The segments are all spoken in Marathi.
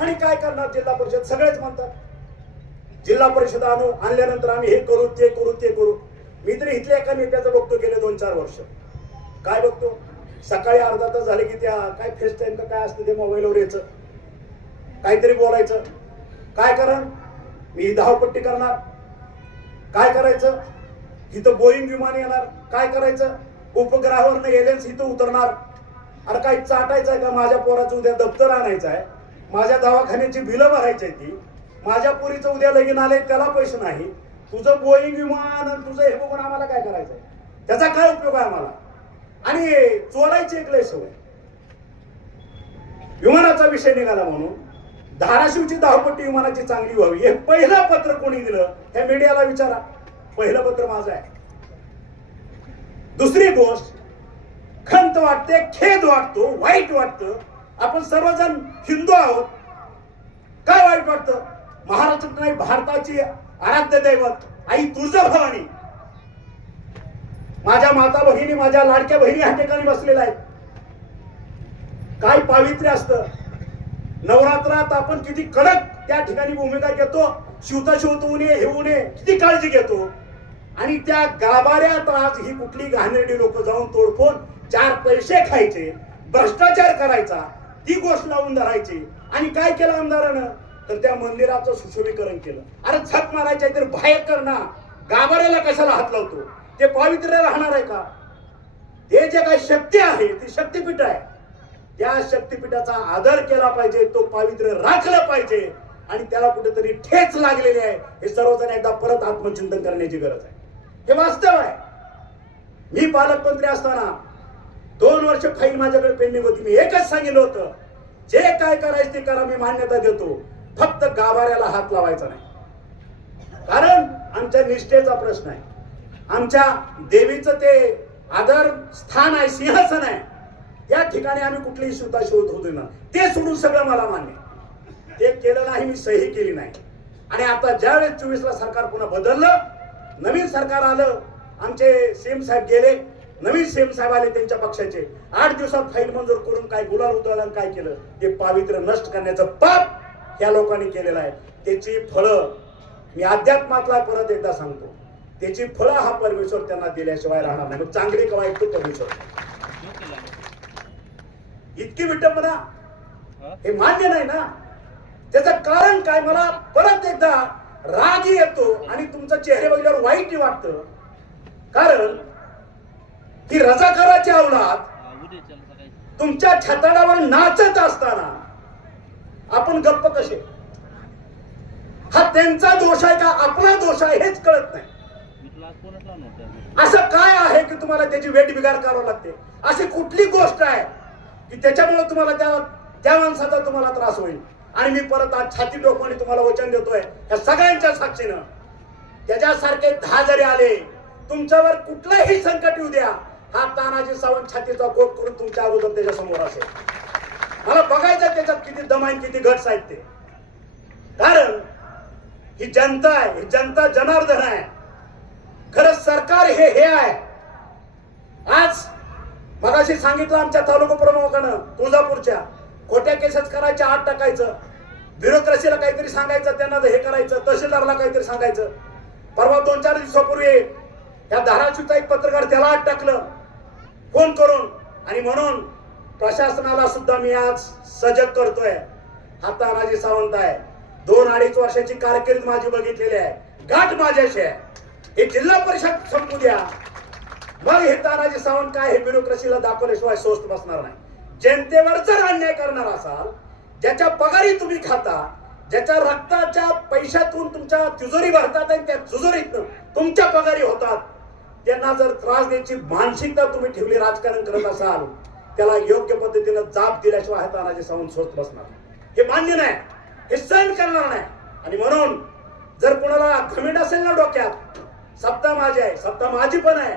आणि काय करणार जिल्हा परिषद? सगळेच म्हणतात जिल्हा परिषद आणल्यानंतर आम्ही हे करू ते करू ते करू. मी तरी इथल्या एका नेत्याचं बघतो गेले 2-4 वर्ष. काय बघतो? सकाळी अर्धा तास झाले की त्या काय फेस टाइम का काय असतं ते मोबाईलवर यायचं, काहीतरी बोलायचं. काय करा? मी धावपट्टी करणार. काय करायचं? इथं बोईंग विमान येणार. काय करायचं? उपग्रहावरनं एलियन्स इथं उतरणार. अरे काय चाटायचं आहे का? माझ्या पोराचं उद्या दप्तर आणायचं आहे, माझ्या दवाखान्याची बिलं भरायची आहे, ती माझ्या पोरीचं उद्या लगीन आलंय त्याला पैसे नाही, तुझं बोईंग विमान तुझं हे बघून आम्हाला काय करायचंय? त्याचा काय उपयोग आहे आम्हाला? आणि चोरायची एक लय सवय. विमानाचा विषय निघाला म्हणून धाराशिवची धावपट्टी विमानाची चांगली व्हावी हे पहिलं पत्र कोणी दिलं हे मीडियाला विचारा. पहिलं पत्र माझं आहे. दुसरी गोष्ट, खंत वाटते, खेद वाटतो, वाईट वाटतं. आपण सर्वजण हिंदू आहोत. काय वाईट वाटतं? महाराष्ट्रात नाही, भारताची आराध्य दैवत आई तुळजाभवानी, माझ्या माता बहिणी, माझ्या लाडक्या बहिणी ह्या ठिकाणी बसलेल्या आहेत. काय पावित्र्य असतं. नवरात्रात आपण किती कडक त्या ठिकाणी भूमिका घेतो. शिवता शिवता उणे हे उणे किती काळजी घेतो. आणि त्या गाभाऱ्यात आज ही कुठली घाणेरडी लोक जाऊन तोडफोड 4 पैसे खायचे, भ्रष्टाचार करायचा, ती गोष्ट लावून धरायची. आणि काय केलं आमदारानं? तर त्या मंदिराचं सुशोभीकरण केलं. अरे झक मारायच्या तर बाहेर कर ना, गाभाऱ्याला कशाला हात लावतो? ते पावित्र्य राहणार आहे का? हे जे काही शक्ती आहे ती शक्तीपीठ आहे. त्या शक्तीपीठाचा आदर केला पाहिजे, तो पावित्र्य राखलं पाहिजे. आणि त्याला कुठेतरी ठेच लागलेली आहे. हे सर्वजण एकदा परत आत्मचिंतन करण्याची गरज आहे. हे वास्तव आहे. मी पालकमंत्री असताना 2 वर्ष फाईल माझ्याकडे पेंडिंग होती. मी एकच सांगितलं होतं, जे काय करायचं ते करा, मी मान्यता देतो, फक्त गाभाऱ्याला हात लावायचा नाही. कारण आमच्या निष्ठेचा प्रश्न आहे. आमच्या देवीचं ते आदर स्थान आहे, सिंहासन आहे. त्या ठिकाणी आम्ही कुठलीही शिवत होतो ना, ते सोडून सगळं मला मान्य. ते केलं नाही, मी सही केली नाही. आणि आता ज्यावेळेस 24ला सरकार पुन्हा बदललं, नवीन सरकार आलं, आमचे सीएम साहेब गेले, नवीन सीएम साहेब आले त्यांच्या पक्षाचे. 8 दिवसात फाईल मंजूर करून काय गुलाल उधळला, काय केलं? ते पावित्र्य नष्ट करण्याचं पाप या लोकांनी केलेलं आहे. त्याची फळं मी अध्यात्मातला परत एकदा सांगतो, त्याची फळं हा परमेश्वर त्यांना दिल्याशिवाय राहणार नाही. मग चांगली का वाईट तो परमेश्वर. इतकी विटंबना हे मान्य नाही ना. त्याचं कारण काय? मला परत एकदा राग येतो आणि तुमचा चेहरे बघितल्यावर वाईट वाटतं. कारण ही रजाकाराची अवलाद तुमच्या छताडावर नाचत असताना आपण गप्प कसे? हा त्यांचा दोष आहे का आपला दोष आहे हेच कळत नाही. असं काय आहे की तुम्हाला त्याची वेट बिगार करावं लागते? अशी कुठली गोष्ट आहे की त्याच्यामुळे तुम्हाला त्या माणसाचा तुम्हाला त्रास होईल? आणि मी परत आज छाती डोकवून तुम्हाला वचन देतोय या सगळ्यांच्या साक्षीनं, त्याच्यासारखे 10 जरी आले, तुमच्यावर कुठलंही संकट येऊ द्या, हा तानाजी सावंत छातीचा कोट करून तुमच्या अगोदर त्याच्या समोर असेल. मला बघायचं त्याच्यात किती दम आहे, किती घट आहेत ते. कारण ही जनता आहे, ही जनता जनार्दन आहे. खरं सरकार हे आहे. आज मगाशी सांगितलं आमच्या तालुका प्रमुखानं तुळजापूरच्या, खोट्या केसेस करायच्या, आत टाकायचं, ब्युरोक्रेसीला काहीतरी सांगायचं, त्यांना हे करायचं, तहसीलदारला काहीतरी सांगायचं. परवा 2-4 दिवसापूर्वी या धाराशिवचा एक पत्रकार त्याला आत टाकलं फोन करून. आणि म्हणून प्रशासनाला सुद्धा मी आज सजग करतोय. हा तानाजी सावंत आहे. 2-2.5 वर्षाची कारकीर्द माझी बघितलेली आहे. गाठ माझ्याशी आहे. हे जिल्हा परिषद संपू द्या, मग हे तानाजी सावंत काय हे ब्युरोक्रेसीला दाखवल्याशिवाय स्वस्त बसणार नाही. जनतेवर जर अन्याय करणार असाल, ज्याच्या पगारी तुम्ही खाता, ज्याच्या रक्ताच्या पैशातून तुमच्या तिजोरी भरतात आणि त्या तिजोरीतून तुमच्या पगारी होतात, त्यांना जर त्रास द्यायची मानसिकता तुम्ही ठेवली, राजकारण करत असाल, त्याला योग्य पद्धतीने जाब दिल्याशिवाय तानाजी सावंत स्वस्त बसणार. हे मान्य नाही, हे सहन करणार नाही. आणि म्हणून जर कोणाला घमेंड असेल ना डोक्यात, सत्ता माझी आहे, सत्ता माझी पण आहे,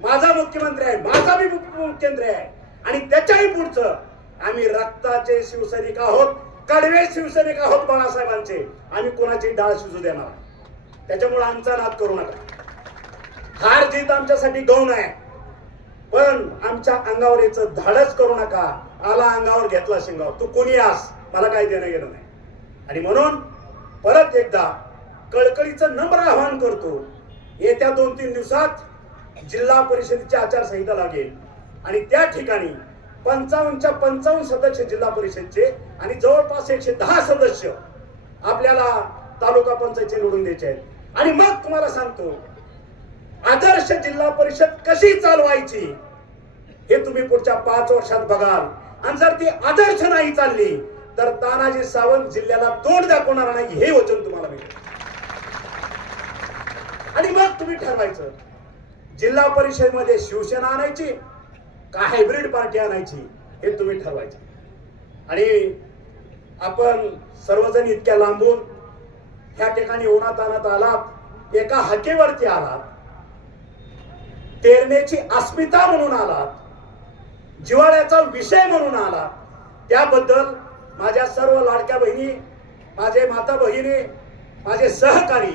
माझा मुख्यमंत्री आहे, माझा बी मुख्यमंत्री आहे, आणि त्याच्याही पुढचं आम्ही रक्ताचे शिवसैनिक आहोत, कडवे शिवसैनिक आहोत बाळासाहेबांचे. आम्ही कोणाची डाळ शिजू देणार. त्याच्यामुळे आमचा नाद करू नका. हार जीत आमच्यासाठी गौण आहे, पण आमच्या अंगावर याचं धाडस करू नका. आला अंगावर घेतला शिंगावर. तू कोणी आस, मला काही देणं घेणं नाही. आणि म्हणून परत एकदा कळकळीचं नम्र आवाहन करतो, येत्या 2-3 दिवसात जिल्हा परिषदेची आचारसंहिता लागेल आणि त्या ठिकाणी 55च्या 55 सदस्य जिल्हा परिषदचे आणि जवळपास 110 सदस्य आपल्याला तालुका पंचायतचे निवडून द्यायचे आहेत. आणि मग तुम्हाला सांगतो, आदर्श जिल्हा परिषद कशी चालवायची हे तुम्ही पुढच्या 5 वर्षात बघाल. आणि जर ती आदर्श नाही चालली तर तानाजी सावंत जिल्ह्याला तोंड दाखवणार नाही, हे वचन तुम्हाला मिळेल. आणि मग तुम्ही ठरवायचं जिल्हा परिषद मध्ये शिवसेना आणायची का हायब्रिड पार्टी आणायची, हे तुम्ही ठरवायचं. आणि आपण सर्वजण इतक्या लांबून ह्या ठिकाणी उन्हात आणत आलात, एका हाकेवरती आलात, पेरण्याची अस्मिता म्हणून आलात, जिव्हाळ्याचा विषय म्हणून आलात, त्याबद्दल माझ्या सर्व लाडक्या बहिणी, माझे माता भगिनी, माझे सहकारी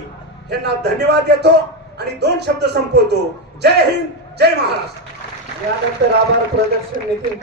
यांना धन्यवाद देतो आणि 2 शब्द संपवतो. जय हिंद, जय महाराष्ट्र. यानंतर आभार प्रदर्शन नितीन